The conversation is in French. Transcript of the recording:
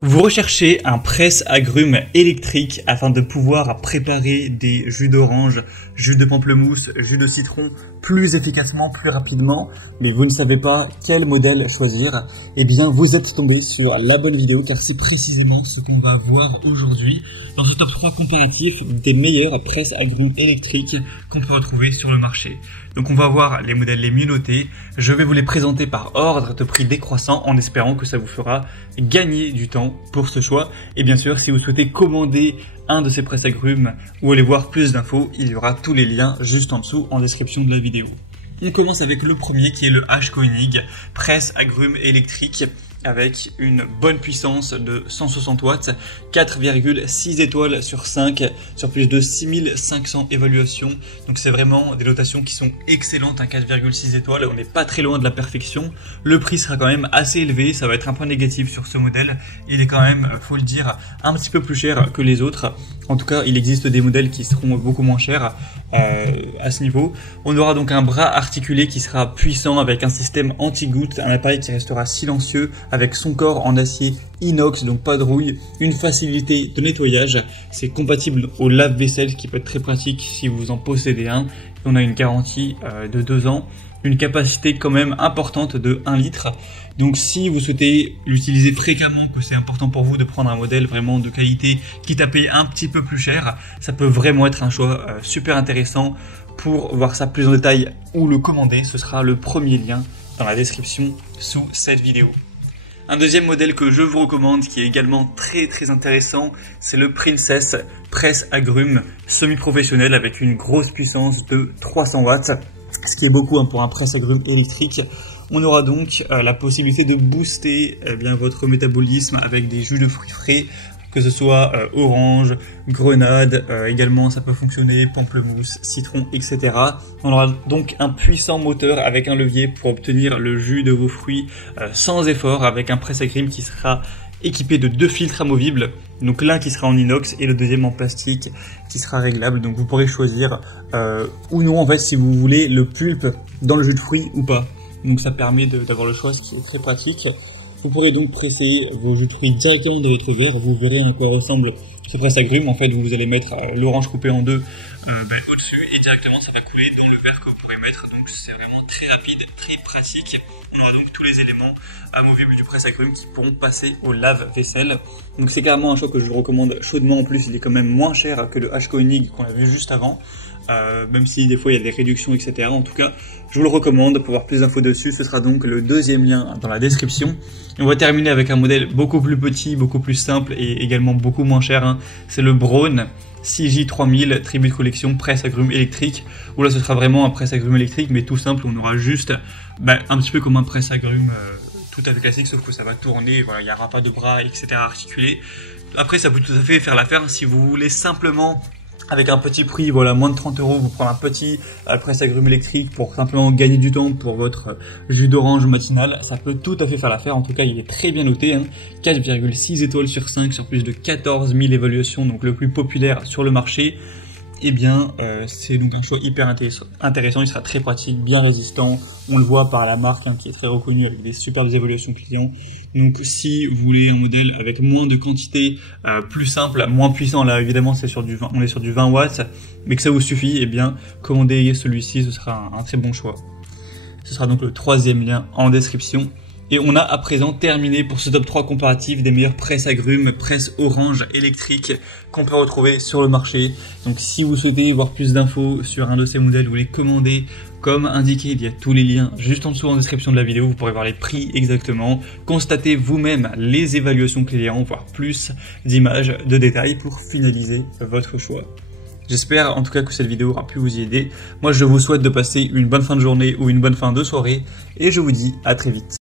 Vous recherchez un presse-agrumes électrique afin de pouvoir préparer des jus d'orange, jus de pamplemousse, jus de citron plus efficacement, plus rapidement, mais vous ne savez pas quel modèle choisir. Eh bien, vous êtes tombé sur la bonne vidéo car c'est précisément ce qu'on va voir aujourd'hui dans ce top 3 comparatif des meilleurs presse-agrumes électriques qu'on peut retrouver sur le marché. Donc on va voir les modèles les mieux notés, je vais vous les présenter par ordre de prix décroissant en espérant que ça vous fera gagner du temps pour ce choix. Et bien sûr, si vous souhaitez commander un de ces presse-agrumes ou aller voir plus d'infos, il y aura tous les liens juste en dessous en description de la vidéo. On commence avec le premier qui est le H-Koenig presse-agrumes électrique avec une bonne puissance de 160 watts, 4,6 étoiles sur 5 sur plus de 6500 évaluations. Donc c'est vraiment des notations qui sont excellentes, 4,6 étoiles, on n'est pas très loin de la perfection. Le prix sera quand même assez élevé, ça va être un point négatif sur ce modèle. Il est quand même, faut le dire, un petit peu plus cher que les autres. En tout cas, il existe des modèles qui seront beaucoup moins chers à ce niveau. On aura donc un bras articulé qui sera puissant avec un système anti-goutte, un appareil qui restera silencieux avec son corps en acier inox, donc pas de rouille, une facilité de nettoyage. C'est compatible au lave-vaisselle, ce qui peut être très pratique si vous en possédez un. On a une garantie de 2 ans. Une capacité quand même importante de 1 litre. Donc si vous souhaitez l'utiliser fréquemment, que c'est important pour vous de prendre un modèle vraiment de qualité, quitte à payer un petit peu plus cher, ça peut vraiment être un choix super intéressant. Pour voir ça plus en détail ou le commander, ce sera le premier lien dans la description sous cette vidéo. Un deuxième modèle que je vous recommande qui est également très intéressant, c'est le Princess presse-agrumes semi-professionnel avec une grosse puissance de 300 watts. Ce qui est beaucoup pour un presse-agrumes électrique. On aura donc la possibilité de booster votre métabolisme avec des jus de fruits frais, que ce soit orange, grenade, également ça peut fonctionner, pamplemousse, citron, etc. On aura donc un puissant moteur avec un levier pour obtenir le jus de vos fruits sans effort, avec un presse-agrumes qui sera équipé de 2 filtres amovibles, donc l'un qui sera en inox et le deuxième en plastique qui sera réglable. Donc vous pourrez choisir ou non en fait si vous voulez le pulpe dans le jus de fruits ou pas. Donc ça permet d'avoir le choix, ce qui est très pratique. Vous pourrez donc presser vos jus de fruits directement dans votre verre. Vous verrez à quoi ressemble ce presse-agrumes. En fait, vous allez mettre l'orange coupé en deux au-dessus et directement ça va couler dans le verre que vous pourrez mettre. Donc c'est vraiment très rapide, très pratique. On aura donc tous les éléments amovibles du presse-agrumes qui pourront passer au lave-vaisselle. Donc c'est carrément un choix que je vous recommande chaudement. En plus, il est quand même moins cher que le H-Koenig qu'on a vu juste avant. Même si des fois il y a des réductions, etc. En tout cas, je vous le recommande. Pour voir plus d'infos dessus, ce sera donc le deuxième lien dans la description. Et on va terminer avec un modèle beaucoup plus petit, beaucoup plus simple et également beaucoup moins cher. C'est le Braun 6J3000 Tribute Collection presse-agrumes électrique. Où là, ce sera vraiment un presse-agrumes électrique, mais tout simple. On aura juste un petit peu comme un presse-agrumes tout à fait classique, sauf que ça va tourner. Voilà, il n'y aura pas de bras, etc. articulés. Après, ça peut tout à fait faire l'affaire si vous voulez simplement, avec un petit prix, voilà, moins de 30 €, vous prenez un petit presse-agrumes électrique pour simplement gagner du temps pour votre jus d'orange matinal. Ça peut tout à fait faire l'affaire. En tout cas, il est très bien noté, 4,6 étoiles sur 5 sur plus de 14 000 évaluations, donc le plus populaire sur le marché. Eh bien, c'est donc un choix hyper intéressant. Il sera très pratique, bien résistant. On le voit par la marque qui est très reconnue avec des superbes évaluations clients. Donc, si vous voulez un modèle avec moins de quantité, plus simple, moins puissant, là évidemment c'est sur du 20, on est sur du 20 watts, mais que ça vous suffit, eh bien, commandez celui-ci, ce sera un très bon choix. Ce sera donc le troisième lien en description. Et on a à présent terminé pour ce top 3 comparatif des meilleurs presse-agrumes, presse-orange électrique qu'on peut retrouver sur le marché. Donc si vous souhaitez voir plus d'infos sur un de ces modèles, vous les commandez comme indiqué, il y a tous les liens juste en dessous en description de la vidéo. Vous pourrez voir les prix exactement, constater vous-même les évaluations clients, voir plus d'images de détails pour finaliser votre choix. J'espère en tout cas que cette vidéo aura pu vous y aider. Moi je vous souhaite de passer une bonne fin de journée ou une bonne fin de soirée et je vous dis à très vite.